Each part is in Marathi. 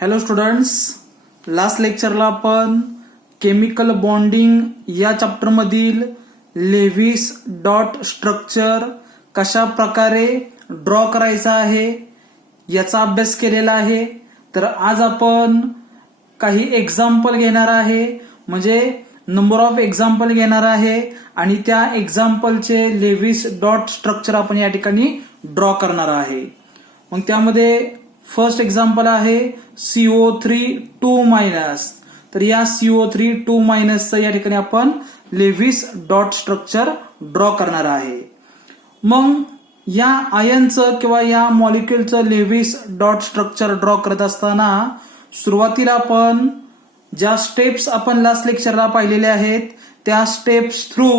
हॅलो स्टुडंट्स, लास्ट लेक्चरला आपण केमिकल बॉन्डिंग या चॅप्टर मधील लेव्हिस डॉट स्ट्रक्चर कशा प्रकारे ड्रॉ करायचा आहे याचा अभ्यास केलेला आहे. तर आज आपण काही एक्झाम्पल घेणार आहे, म्हणजे नंबर ऑफ एक्झाम्पल घेणार आहे आणि त्या एक्झाम्पलचे लेव्हिस डॉट स्ट्रक्चर आपण या ठिकाणी ड्रॉ करणार आहे. मग त्यामध्ये फर्स्ट एक्झाम्पल आहे CO3 तर या CO3 या ठिकाणी आपण लेव्हिस डॉट स्ट्रक्चर ड्रॉ करणार आहे. मग या आयनचं किंवा या मॉलिक्युलचं लेव्हिस डॉट स्ट्रक्चर ड्रॉ करत असताना सुरुवातीला आपण ज्या स्टेप्स आपण लास्ट लेक्चरला पाहिलेल्या आहेत त्या स्टेप्स थ्रू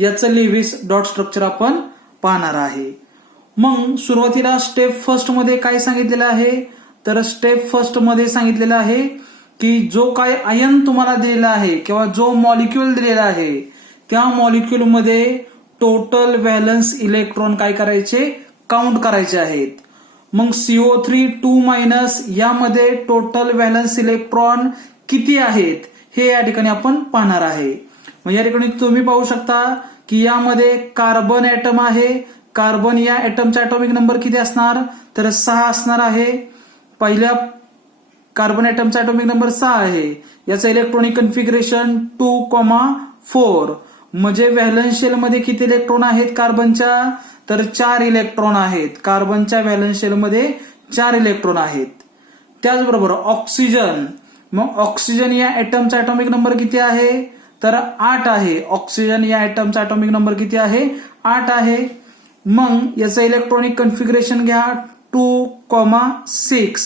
याचं लेव्हिस डॉट स्ट्रक्चर आपण पाहणार आहे. मग सुरुवातीला स्टेप फर्स्ट मध्ये काय सांगितलेलं आहे, तर स्टेप फर्स्ट मध्ये सांगितलेलं आहे की जो काय आयन तुम्हाला दिलेला आहे किंवा जो मॉलिक्युल दिलेला आहे त्या मॉलिक्युल मध्ये टोटल व्हॅलन्स इलेक्ट्रॉन काय करायचे, काउंट करायचे आहेत. मग CO3 यामध्ये टोटल व्हॅलन्स इलेक्ट्रॉन किती आहेत हे या ठिकाणी आपण पाहणार आहे. मग या ठिकाणी तुम्ही पाहू शकता की यामध्ये कार्बन ऍटम आहे. कार्बन या ऍटमचा ऍटॉमिक नंबर किती असणार, तर 6 असणार आहे. पहिल्या कार्बन ऍटमचा ऍटॉमिक नंबर 6 आहे. याचं इलेक्ट्रॉनिक कन्फिगरेशन 2,4. म्हणजे व्हॅलन्स शेल मध्ये किती इलेक्ट्रॉन आहेत कार्बनच्या, तर 4 इलेक्ट्रॉन आहेत. कार्बनच्या व्हॅलन्स शेल मध्ये 4 इलेक्ट्रॉन आहेत. त्याचबरोबर ऑक्सिजन, मग ऑक्सिजन या ऍटमचा ऍटॉमिक नंबर किती आहे, तर 8 आहे. ऑक्सिजन या ऍटमचा ऍटॉमिक नंबर किती आहे, 8 आहे. मग याचं इलेक्ट्रॉनिक कन्फिगरेशन घ्या 2,6.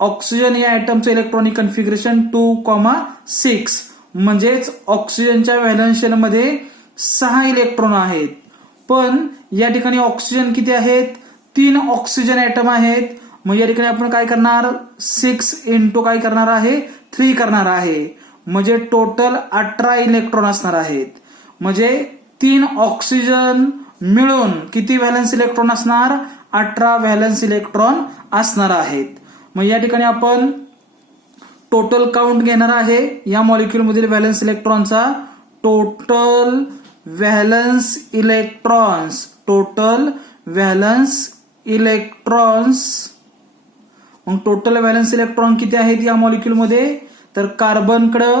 ऑक्सिजन या ऍटमचं इलेक्ट्रॉनिक कन्फिगरेशन 2,6 म्हणजेच ऑक्सिजनच्या व्हॅलन्स शेल मध्ये 6 इलेक्ट्रॉन आहेत. पण या ठिकाणी ऑक्सिजन किती आहेत, 3 ऑक्सिजन ऍटम आहेत. मग या ठिकाणी आपण काय करणार, 6 इंटू काय करणार आहे, 3 करणार आहे. म्हणजे टोटल 18 इलेक्ट्रॉन असणार आहेत. म्हणजे 3 ऑक्सिजन मिळून किती व्हॅलन्स इलेक्ट्रॉन असणार, 18 व्हॅलन्स इलेक्ट्रॉन असणार आहेत. मग या ठिकाणी आपण टोटल काउंट घेणार आहे या मॉलिक्युल मधील व्हॅलन्स इलेक्ट्रॉनचा. Total valence electrons, total valence electrons. मग टोटल व्हॅलन्स इलेक्ट्रॉन किती आहेत या मॉलिक्युल मध्ये, तर कार्बनकडे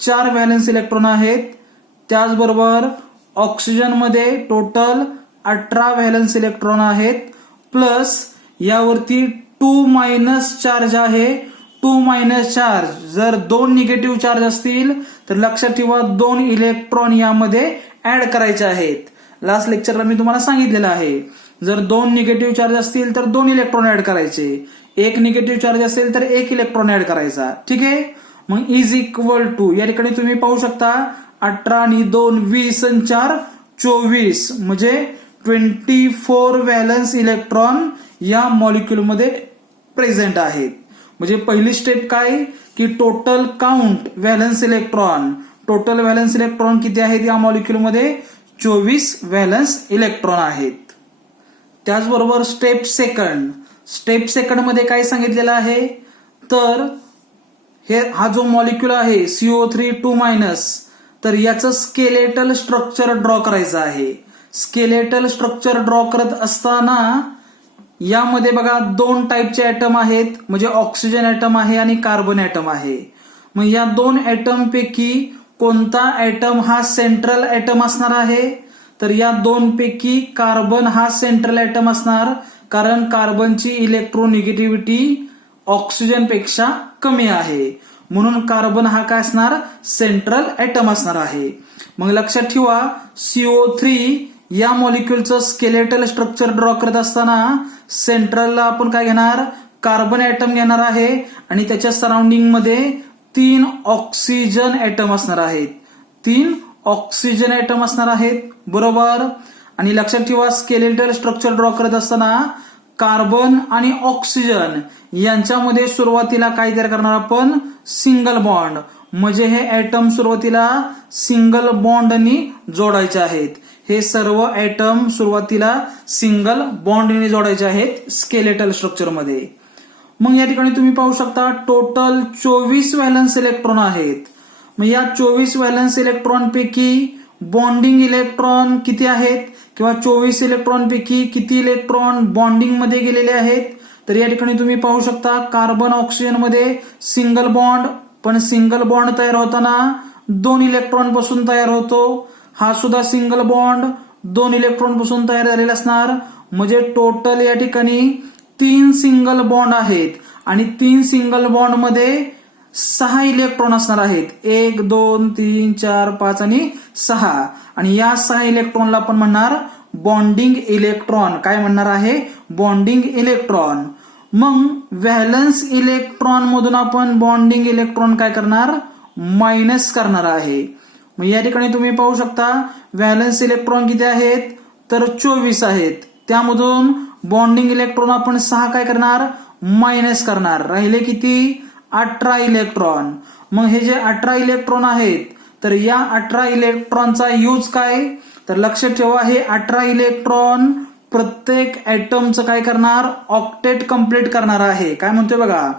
4 व्हॅलन्स इलेक्ट्रॉन आहेत. त्याचबरोबर ऑक्सिजन मध्ये टोटल 18 व्हॅलन्स इलेक्ट्रॉन आहेत. प्लस यावरती 2- चार्ज आहे. 2- चार्ज जर 2 निगेटिव्ह चार्ज असतील तर लक्षात ठेवा 2 इलेक्ट्रॉन यामध्ये ऍड करायचे आहेत. लास्ट लेक्चरला मी तुम्हाला सांगितलेलं आहे, जर 2 निगेटिव्ह चार्ज असतील तर 2 इलेक्ट्रॉन ऍड करायचे. 1 निगेटिव्ह चार्ज असेल तर 1 इलेक्ट्रॉन ऍड करायचा. ठीक आहे. मग इज इक्वल टू या ठिकाणी तुम्ही पाहू शकता 18 आणि 2 20 आणि 4 24 म्हणजे 24 व्हॅलन्स इलेक्ट्रॉन या मॉलिक्युल मध्ये प्रेझेंट आहेत. म्हणजे पहिली स्टेप काय की total count valence electron. Total valence electron किती आहेत या मॉलिक्युल मध्ये, 24 व्हॅलन्स इलेक्ट्रॉन आहेत. त्याचबरोबर स्टेप सेकंड, स्टेप सेकंड मध्ये काय सांगितलेलं आहे, तर हा जो मॉलिक्युल आहे CO3 तर याचं स्केलेटल स्ट्रक्चर ड्रॉ करायचं आहे. स्केलेटल स्ट्रक्चर ड्रॉ करत असताना यामध्ये बघा 2 टाईपचे ऍटम आहेत, म्हणजे ऑक्सिजन ऍटम आहे आणि कार्बन ऍटम आहे. मग या 2 ऍटम पैकी कोणता ऍटम हा सेंट्रल ऍटम असणार आहे, तर या 2 पैकी कार्बन हा सेंट्रल ऍटम असणार, कारण कार्बनची इलेक्ट्रोनिगेटिव्हिटी ऑक्सिजन पेक्षा कमी आहे. म्हणून कार्बन हा काय असणार, सेंट्रल ऍटम असणार आहे. मग लक्षात ठेवा CO3 या मॉलिक्युलचं स्केलेटल स्ट्रक्चर ड्रॉ करत असताना सेंट्रलला आपण काय घेणार, कार्बन ऍटम घेणार आहे आणि त्याच्या सराउंडिंग मध्ये 3 ऑक्सिजन ऍटम असणार आहेत. 3 ऑक्सिजन ऍटम असणार आहेत, बरोबर. आणि लक्षात ठेवा स्केलेटल स्ट्रक्चर ड्रॉ करत असताना कार्बन आणि ऑक्सिजन यांच्यामध्ये सुरुवातीला काय तयार करणार आपण, सिंगल बॉन्ड. म्हणजे हे ऍटम सुरुवातीला सिंगल बॉन्डनी जोडायचे आहेत. हे सर्व ऍटम सुरुवातीला सिंगल बॉन्डने जोडायचे आहेत स्केलेटल स्ट्रक्चर मध्ये. मग या ठिकाणी तुम्ही पाहू शकता टोटल 24 व्हॅलन्स इलेक्ट्रॉन आहेत. मग या 24 व्हॅलन्स इलेक्ट्रॉन पैकी बॉन्डिंग इलेक्ट्रॉन किती आहेत किंवा 24 इलेक्ट्रॉन पैकी किती इलेक्ट्रॉन बॉन्डिंग मध्ये गेलेले आहेत. तर या ठिकाणी तुम्ही पाहू शकता कार्बन ऑक्सिजन मध्ये सिंगल बॉन्ड, पण सिंगल बॉन्ड तयार होताना 2 इलेक्ट्रॉन पासून तयार होतो. हा सुद्धा सिंगल बॉन्ड 2 इलेक्ट्रॉन पासून तयार झालेला असणार. म्हणजे टोटल या ठिकाणी 3 सिंगल बॉन्ड आहेत आणि 3 सिंगल बॉन्ड मध्ये 6 इलेक्ट्रॉन असणार आहेत. 1 2 3 4 5 आणि 6. आणि या 6 इलेक्ट्रॉनला आपण म्हणणार बॉन्डिंग इलेक्ट्रॉन. काय म्हणणार आहे? Bonding electron. मग व्हॅलन्स इलेक्ट्रॉन मधून आपण बॉन्डिंग इलेक्ट्रॉन काय करणार? मायनस करणार आहे. मग या ठिकाणी तुम्ही पाहू शकता व्हॅलन्स इलेक्ट्रॉन किती आहेत? तर 24 आहेत. त्यामधून बॉन्डिंग इलेक्ट्रॉन आपण 6 काय करणार? मायनस करणार. राहिले किती? 18 इलेक्ट्रॉन. मग हे जे 18 इलेक्ट्रॉन आहेत तर या 18 इलेक्ट्रॉनचा यूज काय? तर लक्षात ठेवा हे 18 इलेक्ट्रॉन प्रत्येक ऍटमचं काय करणार? ऑक्टेट कंप्लीट करणार आहे. काय म्हणतोय बघा,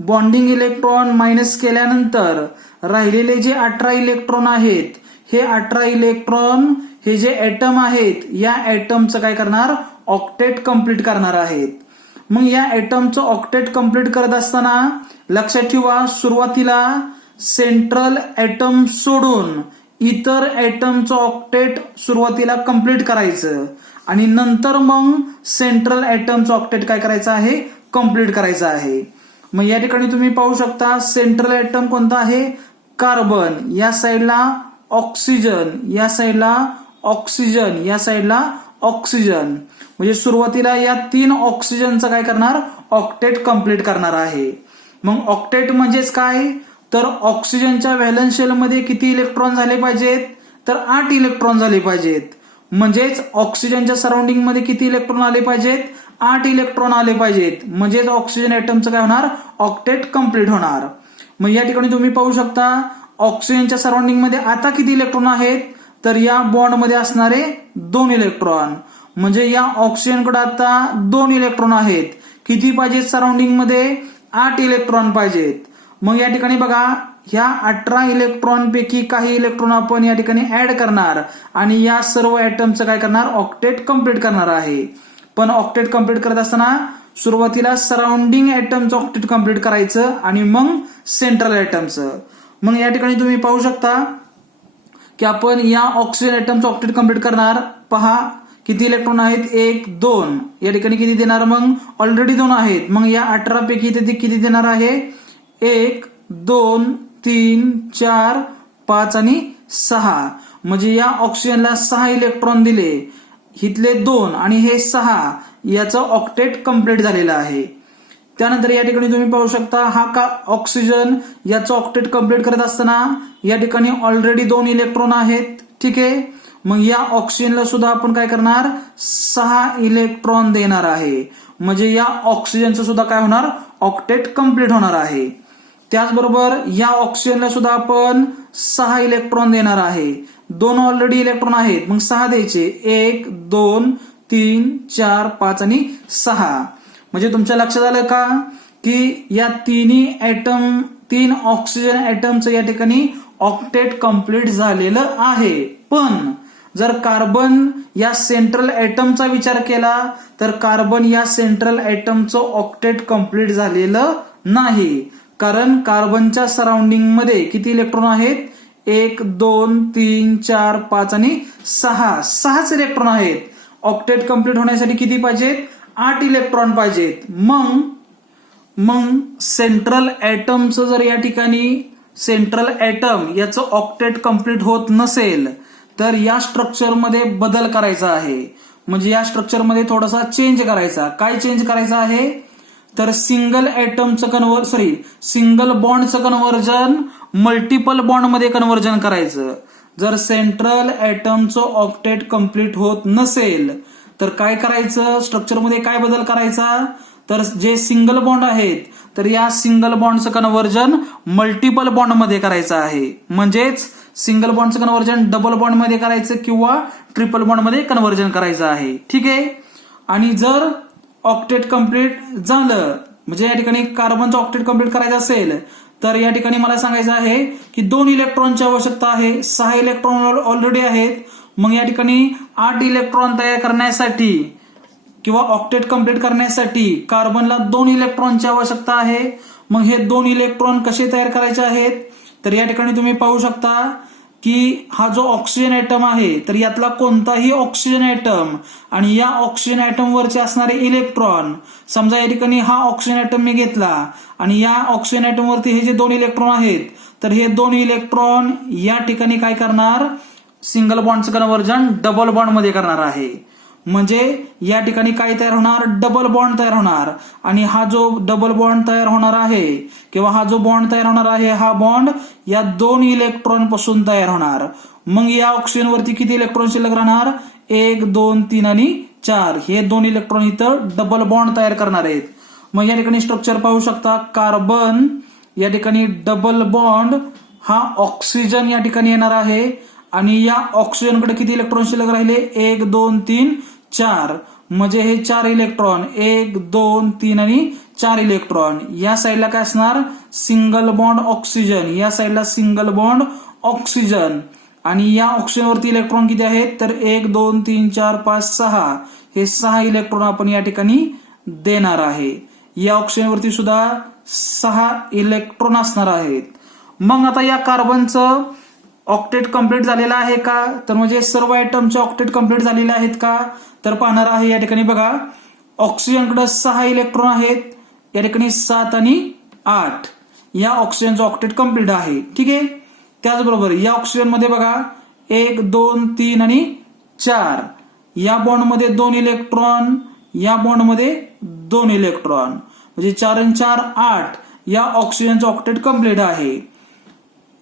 बॉन्डिंग इलेक्ट्रॉन मायनस केल्यानंतर राहिलेले जे 18 इलेक्ट्रॉन आहेत हे 18 इलेक्ट्रॉन हे जे ऍटम आहेत या ऍटमचं काय करणार? ऑक्टेट कंप्लीट करणार आहेत. मग या ऍटमचं ऑक्टेट कंप्लीट करत असताना लक्षात ठेवा सुरुवातीला सेंट्रल ऍटम सोडून इतर ऍटमचं ऑक्टेट सुरुवातीला कंप्लीट करायचं आणि नंतर मग सेंट्रल ऍटमचं ऑक्टेट काय करायचं आहे? कंप्लीट करायचं आहे. मग या ठिकाणी तुम्ही पाहू शकता सेंट्रल ऍटम कोणता आहे? कार्बन. या साईडला ऑक्सिजन, या साईडला ऑक्सिजन, या साईडला ऑक्सिजन. म्हणजे सुरुवातीला या 3 ऑक्सिजनचं काय करणार? ऑक्टेट कंप्लीट करणार आहे. मग ऑक्टेट म्हणजेच काय? तर ऑक्सिजनच्या व्हॅलन्स शेलमध्ये किती इलेक्ट्रॉन झाले पाहिजेत? तर 8 इलेक्ट्रॉन झाले पाहिजेत. म्हणजेच ऑक्सिजनच्या सराउंडिंग मध्ये किती इलेक्ट्रॉन आले पाहिजेत? 8 इलेक्ट्रॉन आले पाहिजेत. म्हणजेच ऑक्सिजन ऍटमचं काय होणार? ऑक्टेट कंप्लीट होणार. मग या ठिकाणी तुम्ही पाहू शकता ऑक्सिजनच्या सराउंडिंग मध्ये आता किती इलेक्ट्रॉन आहेत? तर या बॉन्ड मध्ये असणारे 2 इलेक्ट्रॉन. म्हणजे या ऑक्सिजनकडे आता 2 इलेक्ट्रॉन आहेत. किती पाहिजेत सराउंडिंग मध्ये? 8 इलेक्ट्रॉन पाहिजेत. मग या ठिकाणी बघा ह्या 18 इलेक्ट्रॉन पैकी काही इलेक्ट्रॉन आपण या ठिकाणी ऍड करणार आणि या सर्व ऍटमचं काय करणार? ऑक्टेट कंप्लीट करणार आहे. पण ऑक्टेट कंप्लीट करत असताना सुरुवातीला सराउंडिंग ऍटमचं ऑक्टेट कंप्लीट करायचं आणि मग सेंट्रल ऍटमचं. मग या ठिकाणी तुम्ही पाहू शकता की आपण या ऑक्सिजन ऍटमचं ऑक्टेट कंप्लीट करणार. पहा किती इलेक्ट्रॉन आहेत? 1 2. या ठिकाणी किती देणार? मग ऑलरेडी 2 आहेत. मग या 18 पैकी ते किती देणार आहे? 1 2 3 4 5 आणि 6. म्हणजे या ऑक्सिजनला 6 इलेक्ट्रॉन दिले. इथले 2 आणि हे 6 याचं ऑक्टेट कंप्लीट झालेलं आहे. त्यानंतर या ठिकाणी तुम्ही पाहू शकता हा का ऑक्सिजन याचं ऑक्टेट कंप्लीट करत असताना या ठिकाणी ऑलरेडी 2 इलेक्ट्रॉन आहेत. ठीक आहे. मग या ऑक्सिजनला सुद्धा आपण काय करणार? 6 इलेक्ट्रॉन देणार आहे. म्हणजे या ऑक्सिजनचं सुद्धा काय होणार? ऑक्टेट कंप्लीट होणार आहे. त्याचबरोबर या ऑक्सिजनला सुद्धा आपण 6 इलेक्ट्रॉन देणार आहे. 2 ऑलरेडी इलेक्ट्रॉन आहेत. मग 6 द्यायचे. 1 2 3 4 5 आणि 6. म्हणजे तुमच्या लक्षात आलं का की या तिन्ही ऍटम 3 ऑक्सिजन ऍटमचं या ठिकाणी ऑक्टेट कंप्लीट झालेलं आहे. पण जर कार्बन या सेंट्रल ऍटमचा विचार केला तर कार्बन या सेंट्रल ऍटमचं ऑक्टेट कंप्लीट झालेलं नाही. कारण कार्बनच्या सराउंडिंग मध्ये किती इलेक्ट्रॉन आहेत? 1 2 3 4 5 आणि 6च इलेक्ट्रॉन आहेत. ऑक्टेट कंप्लीट होण्यासाठी किती पाहिजेत? 8 इलेक्ट्रॉन पाहिजेत. मग सेंट्रल ऍटमचं जर या ठिकाणी सेंट्रल ऍटम याचं ऑक्टेट कंप्लीट होत नसेल तर या स्ट्रक्चरमध्ये बदल करायचा आहे. म्हणजे या स्ट्रक्चरमध्ये थोडासा चेंज करायचा. काय चेंज करायचा आहे? तर सिंगल बॉन्डचं कन्व्हर्जन मल्टिपल बॉन्ड मध्ये कन्व्हर्जन करायचं. जर सेंट्रल ऍटमचं ऑक्टेट कंप्लीट होत नसेल तर काय करायचं? स्ट्रक्चरमध्ये काय बदल करायचा? तर जे सिंगल बॉन्ड आहेत तर या सिंगल बॉन्डचं कन्व्हर्जन मल्टिपल बॉन्ड मध्ये करायचं आहे. म्हणजेच सिंगल बॉन्डचं कन्व्हर्जन डबल बॉन्ड मध्ये करायचं किंवा ट्रिपल बॉन्ड मध्ये कन्व्हर्जन करायचं आहे. ठीक आहे. आणि जर ऑक्टेट कंप्लीट झालं म्हणजे या ठिकाणी कार्बनचा ऑक्टेट कंप्लीट करायचा असेल तर या ठिकाणी मला सांगायचं आहे की 2 इलेक्ट्रॉनची आवश्यकता आहे. 6 इलेक्ट्रॉन ऑलरेडी आहेत. मग या ठिकाणी 8 इलेक्ट्रॉन तयार करण्यासाठी किंवा ऑक्टेट कंप्लीट करण्यासाठी कार्बनला 2 इलेक्ट्रॉनची आवश्यकता आहे. मग हे 2 इलेक्ट्रॉन कसे तयार करायचे आहेत तर या ठिकाणी तुम्ही पाहू शकता की हा जो ऑक्सिजन ऍटम आहे तर यातला कोणताही ऑक्सिजन ऍटम आणि या ऑक्सिजन ऍटम वरचे असणारे इलेक्ट्रॉन, समजा या ठिकाणी हा ऑक्सिजन ऍटम मी घेतला आणि या ऑक्सिजन ऍटम वरती हे जे 2 इलेक्ट्रॉन आहेत तर हे 2 इलेक्ट्रॉन या ठिकाणी काय करणार, सिंगल बॉन्डचं कन्व्हर्जन डबल बॉन्ड मध्ये करणार आहे. म्हणजे या ठिकाणी काय तयार होणार, डबल बॉन्ड तयार होणार. आणि हा जो डबल बॉन्ड तयार होणार आहे किंवा हा जो बॉन्ड तयार होणार आहे हा बॉन्ड या 2 इलेक्ट्रॉन पासून तयार होणार. मग या ऑक्सिजन वरती किती इलेक्ट्रॉन शिल्लक राहणार, 1, 2, 3 आणि 4. हे 2 इलेक्ट्रॉन इथं डबल बॉन्ड तयार करणार आहेत. मग या ठिकाणी स्ट्रक्चर पाहू शकता, कार्बन या ठिकाणी डबल बॉन्ड हा ऑक्सिजन या ठिकाणी येणार आहे आणि या ऑक्सिजनकडे किती इलेक्ट्रॉन शिल्लक राहिले, 1, 2, 3, 4. म्हणजे हे 4 इलेक्ट्रॉन, 1, 2, 3 आणि 4 इलेक्ट्रॉन. या साईडला काय असणार, सिंगल बॉन्ड ऑक्सिजन, या साईडला सिंगल बॉन्ड ऑक्सिजन. आणि या ऑक्सिजन वरती इलेक्ट्रॉन किती आहेत तर 1, 2, 3, 4, 5, 6. हे 6 इलेक्ट्रॉन आपण या ठिकाणी देणार आहे. या ऑक्सिजन वरती सुद्धा 6 इलेक्ट्रॉन असणार आहेत. मग आता या कार्बनचं ऑक्टेट कंप्लीट झालेला आहे का, तर म्हणजे सर्व आयटमचे ऑक्टेट कंप्लीट झालेले आहेत का तर पाहणार आहे. या ठिकाणी बघा ऑक्सिजनकडे 6 इलेक्ट्रॉन आहेत, या ठिकाणी 7 आणि 8. या ऑक्सिजनचं ऑक्टेट कंप्लीट आहे. ठीक आहे. त्याचबरोबर या ऑक्सिजन मध्ये बघा 1, 2, 3 आणि 4. या बॉन्डमध्ये 2 इलेक्ट्रॉन, या बॉन्डमध्ये 2 इलेक्ट्रॉन, म्हणजे 4 आणि 4 8. या ऑक्सिजनचं ऑक्टेट कंप्लीट आहे.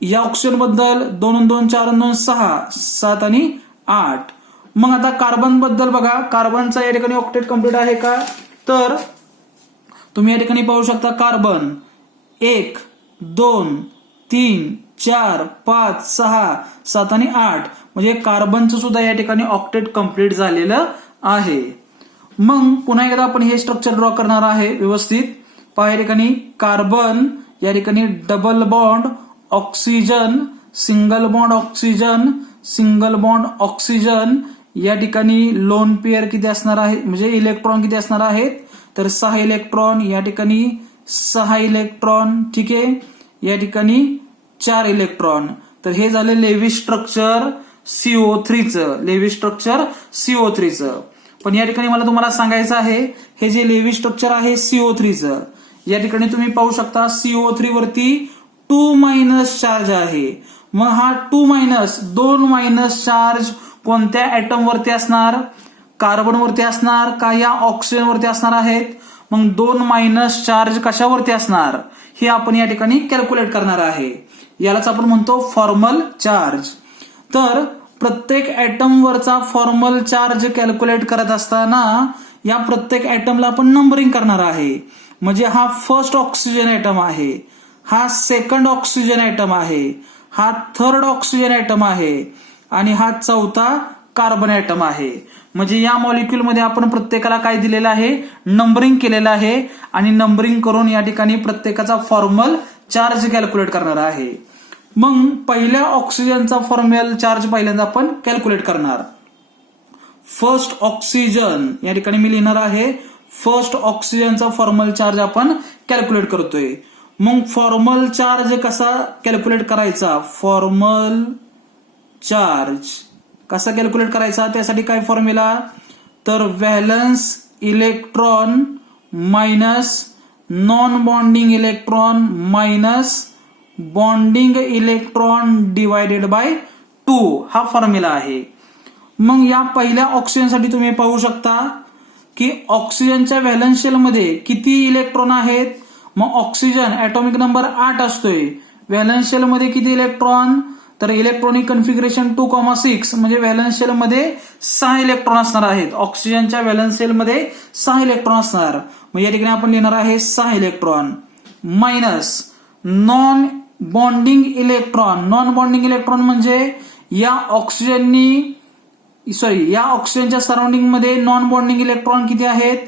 या ऑक्सिजन बद्दल 2 आणि 2 4 आणि 2 6, 7 आणि 8. मग आता कार्बन बद्दल बघा, कार्बनचा या ठिकाणी ऑक्टेट कंप्लीट आहे का तर तुम्ही या ठिकाणी पाहू शकता, कार्बन 1, 2, 3, 4, 5, 6, 7 आणि 8. म्हणजे कार्बनचं सुद्धा या ठिकाणी ऑक्टेट कंप्लीट झालेलं आहे. मग पुन्हा एकदा आपण हे स्ट्रक्चर ड्रॉ करणार आहे व्यवस्थित. पहा या ठिकाणी कार्बन, या ठिकाणी double bond oxygen, single bond oxygen, single bond oxygen. या ठिकाणी लोन पेअर किती असणार आहे, म्हणजे इलेक्ट्रॉन किती असणार आहेत तर 6 इलेक्ट्रॉन, या ठिकाणी 6 इलेक्ट्रॉन. ठीक आहे. या ठिकाणी 4 इलेक्ट्रॉन. तर हे झाले लेव्हिस स्ट्रक्चर CO3चं, लेव्हिस स्ट्रक्चर CO3चं. पण या ठिकाणी मला तुम्हाला सांगायचं आहे, हे जे लेव्हिस स्ट्रक्चर आहे CO3चं, या ठिकाणी तुम्ही पाहू शकता CO3 वरती 2- चार्ज आहे. मग हा 2 मायनस चार्ज कोणत्या ऍटम वरती असणार, कार्बन वरती असणार का या ऑक्सिजन वरती असणार आहेत. मग 2- चार्ज कशावरती असणार हे आपण या ठिकाणी कॅल्क्युलेट करणार आहे. यालाच आपण म्हणतो फॉर्मल चार्ज. तर प्रत्येक ऍटम वरचा फॉर्मल चार्ज कॅल्क्युलेट करत असताना या प्रत्येक ऍटमला आपण नंबरिंग करणार आहे. म्हणजे हा फर्स्ट ऑक्सिजन ऍटम आहे, हा सेकंड ऑक्सिजन ऍटम आहे, हा थर्ड ऑक्सिजन ऍटम आहे आणि हा चौथा कार्बन ऍटम आहे. म्हणजे या मॉलिक्यूल मध्ये आपण प्रत्येकाला काय दिलेलं आहे, नंबरिंग केलेलं आहे आणि नंबरिंग करून या ठिकाणी प्रत्येकाचा फॉर्मल चार्ज कॅल्क्युलेट करणार आहे. मग पहिल्या ऑक्सिजनचा फॉर्मल चार्ज पहिल्यांदा आपण कॅल्क्युलेट करणार. फर्स्ट ऑक्सिजन, या ठिकाणी मी लिहिणार आहे फर्स्ट ऑक्सिजनचा फॉर्मल चार्ज आपण कॅल्क्युलेट करतोय. मग फॉर्मल चार्ज कसा कॅल्क्युलेट करायचा, फॉर्मल चार्ज कसा कॅल्क्युलेट करायचा, त्यासाठी काय फॉर्म्युला तर valence electron minus non bonding electron minus bonding electron divided by 2 हा फॉर्म्युला आहे. मग या पहिल्या ऑक्सिजनसाठी तुम्ही पाहू शकता की ऑक्सिजनच्या व्हॅलन्स शेल मध्ये किती इलेक्ट्रॉन आहेत. मग ऑक्सिजन ऍटॉमिक नंबर 8 असतोय, व्हॅलन्स शेल मध्ये किती इलेक्ट्रॉन तर इलेक्ट्रॉनिक कन्फिगरेशन 2,6 म्हणजे व्हॅलन्स शेल मध्ये 6 इलेक्ट्रॉन असणार आहेत. ऑक्सिजनच्या व्हॅलन्स शेल मध्ये 6 इलेक्ट्रॉन असणार. मग या ठिकाणी आपण लिहिणार आहे 6 electron minus non bonding electron. Non bonding electron म्हणजे या ऑक्सिजनच्या सराउंडिंग मध्ये नॉन बॉन्डिंग इलेक्ट्रॉन किती आहेत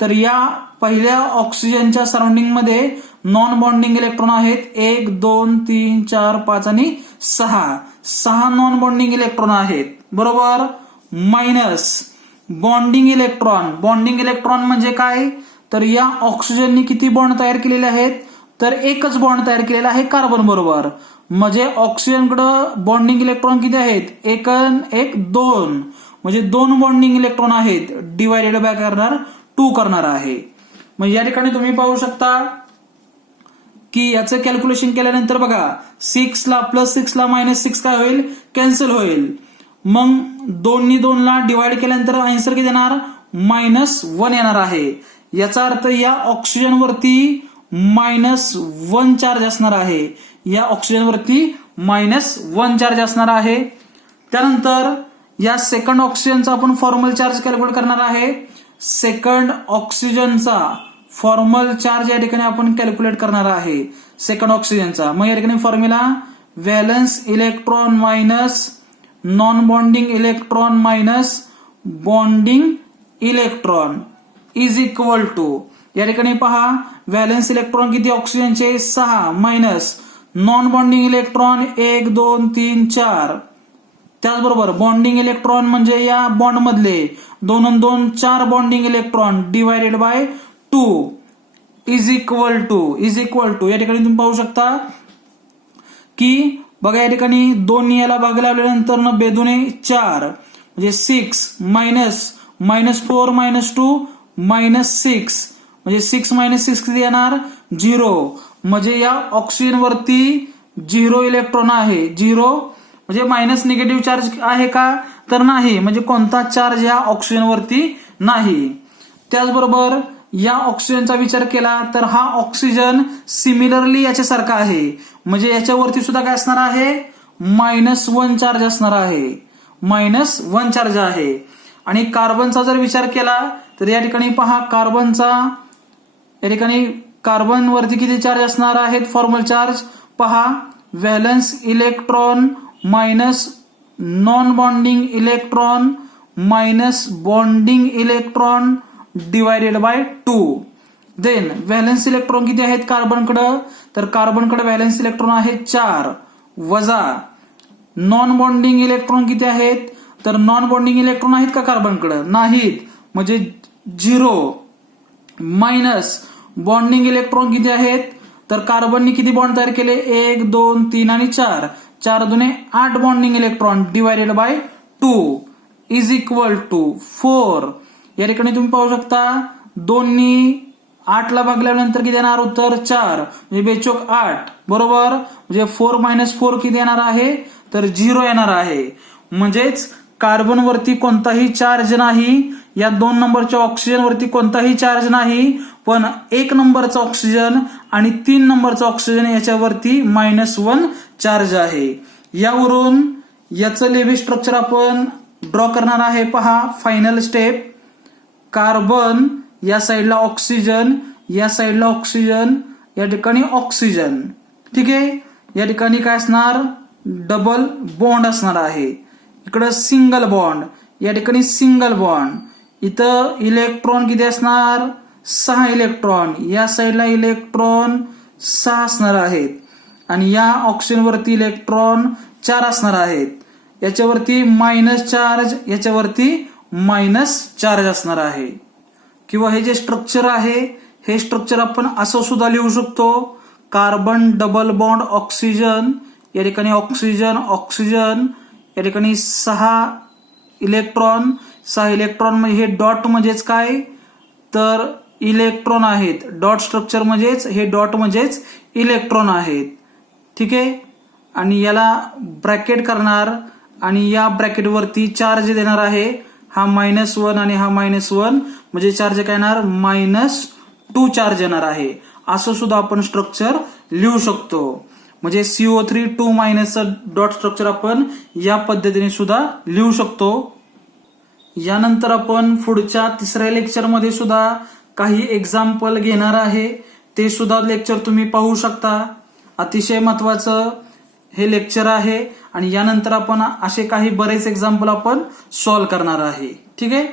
तर या पहिल्या ऑक्सिजनच्या सराउंडिंग मध्ये नॉन बॉन्डिंग इलेक्ट्रॉन आहेत 1 2 3 4 5 आणि 6 नॉन बॉन्डिंग इलेक्ट्रॉन आहेत बरोबर. मायनस बॉन्डिंग इलेक्ट्रॉन म्हणजे काय, तर या ऑक्सिजनने किती बॉन्ड तयार केलेले आहेत, तर एकच बॉन्ड तयार केलेला आहे कार्बन बरोबर. म्हणजे ऑक्सिजनकडे बॉन्डिंग इलेक्ट्रॉन किती आहेत, 1 2 म्हणजे 2 बॉन्डिंग इलेक्ट्रॉन आहेत. डिवायडेड बाय करणार 2 करणार आहे. मग या ठिकाणी तुम्ही पाहू शकता की याचं कॅल्क्युलेशन केल्यानंतर बघा 6 ला +6 ला -6 काय होईल, कॅन्सल होईल. मग 2 नी 2 ला डिवाइड केल्यानंतर आन्सर किती येणार, -1 येणार आहे. याचा अर्थ या ऑक्सिजन वरती -1 चार्ज असणार आहे. या ऑक्सिजन वरती -1 चार्ज असणार आहे. त्यानंतर या सेकंड ऑक्सिजनचा आपण फॉर्मल चार्ज कॅल्क्युलेट करणार आहे. सेकंड ऑक्सिजनचा फॉर्मल चार्ज या ठिकाणी आपण कॅल्क्युलेट करणार आहे सेकंड ऑक्सिजनचा. मग या ठिकाणी formula valence electron minus non bonding electron minus bonding electron is equal to, या ठिकाणी पहा व्हॅलन्स इलेक्ट्रॉन किती ऑक्सिजनचे 6 मायनस नॉन बॉन्डिंग इलेक्ट्रॉन 1 2 3 4. त्याचबरोबर बॉन्डिंग इलेक्ट्रॉन म्हणजे या बॉन्ड मधले 2 आणि 2 4 bonding electron divided by 2 is equal to या ठिकाणी तुम्ही पाहू शकता की बघा या ठिकाणी 2 याला भाग लावल्यानंतर बेदुने 4 म्हणजे 6 मायनस -4 -2 -6 म्हणजे 6 -6 किती येणार 0. म्हणजे या ऑक्सिजन वरती 0 इलेक्ट्रॉन आहे. 0 म्हणजे मायनस निगेटिव्ह चार्ज आहे का, तर नाही. म्हणजे कोणता चार्ज या ऑक्सिजन वरती नाही. त्याचबरोबर या ऑक्सिजनचा विचार केला तर हा ऑक्सिजन सिमिलरली याच्यासारखा आहे. म्हणजे याच्यावरती सुद्धा काय असणार आहे, -1 चार्ज असणार आहे. -1 चार्ज आहे. आणि कार्बनचा जर विचार केला तर या ठिकाणी पहा कार्बनचा या ठिकाणी कार्बन वरती किती चार्ज असणार आहेत, फॉर्मल चार्ज पहा valence electron minus non bonding electron minus bonding electron divided by 2. Then valence electron किती आहेत कार्बनकडं, तर कार्बनकडे व्हॅलन्स इलेक्ट्रॉन आहेत 4 वजा नॉन बॉन्डिंग इलेक्ट्रॉन किती आहेत, तर नॉन बॉन्डिंग इलेक्ट्रॉन आहेत का कार्बनकडे, नाहीत. म्हणजे 0 मायनस बॉन्डिंग इलेक्ट्रॉन किती आहेत, तर कार्बनने किती बॉन्ड तयार केले 1 2 3 आणि 4 4 दुने 8 bonding electron divided by 2 is equal to 4. या ठिकाणी तुम्ही पाहू शकता 2 नी 8 ला भागल्यानंतर किती येणार उत्तर 4 म्हणजे बेचोक 8 बरोबर. म्हणजे 4 - 4 किती येणार आहे, तर 0 येणार आहे. म्हणजेच कार्बन वरती कोणताही चार्ज नाही, या 2 नंबरच्या ऑक्सिजन वरती कोणताही चार्ज नाही, पण 1 नंबरचा ऑक्सिजन आणि 3 नंबरचा ऑक्सिजन याच्यावरती -1 चार्ज आहे. यावरून याचं लेव्ही स्ट्रक्चर आपण ड्रॉ करणार आहे. पहा फायनल स्टेप, कार्बन या साईडला ऑक्सिजन, या साईडला ऑक्सिजन, या ठिकाणी ऑक्सिजन. ठीक आहे. या ठिकाणी काय असणार, डबल बॉन्ड असणार आहे. इकडं सिंगल बॉन्ड, या ठिकाणी सिंगल बॉन्ड. इथं इलेक्ट्रॉन किती असणार 6 इलेक्ट्रॉन, या साईडला इलेक्ट्रॉन 6 असणार आहेत. आणि या ऑक्सिजन वरती इलेक्ट्रॉन 4 असणार आहेत. याच्यावरती मायनस चार्ज, याच्यावरती मायनस चार्ज असणार आहे. किंवा हे जे स्ट्रक्चर आहे हे स्ट्रक्चर आपण असं सुद्धा लिहू शकतो, कार्बन डबल बॉन्ड ऑक्सिजन, या ठिकाणी ऑक्सिजन ऑक्सिजन, या ठिकाणी 6 इलेक्ट्रॉन म्हणजे हे डॉट म्हणजेच काय, तर इलेक्ट्रॉन आहेत. डॉट स्ट्रक्चर म्हणजेच हे डॉट म्हणजेच इलेक्ट्रॉन आहेत. ठीक आहे. आणि याला ब्रॅकेट करणार आणि या ब्रॅकेट वरती चार्ज देणार आहे. हा -1 आणि हा -1 म्हणजे चार्ज काय येणार -2 चार्ज येणार आहे. असं सुद्धा आपण स्ट्रक्चर लिहू शकतो. म्हणजे CO3 2- डॉट स्ट्रक्चर आपण या पद्धतीने सुद्धा लिहू शकतो. यानंतर आपण पुढच्या 3ऱ्या लेक्चरमध्ये सुद्धा काही एक्झाम्पल घेणार आहे. ते सुद्धा लेक्चर तुम्ही पाहू शकता. अतिशय महत्वाचं हे लेक्चर आहे आणि यानंतर आपण असे काही बरेच एक्झाम्पल आपण सॉल्व्ह करणार आहे. ठीक आहे.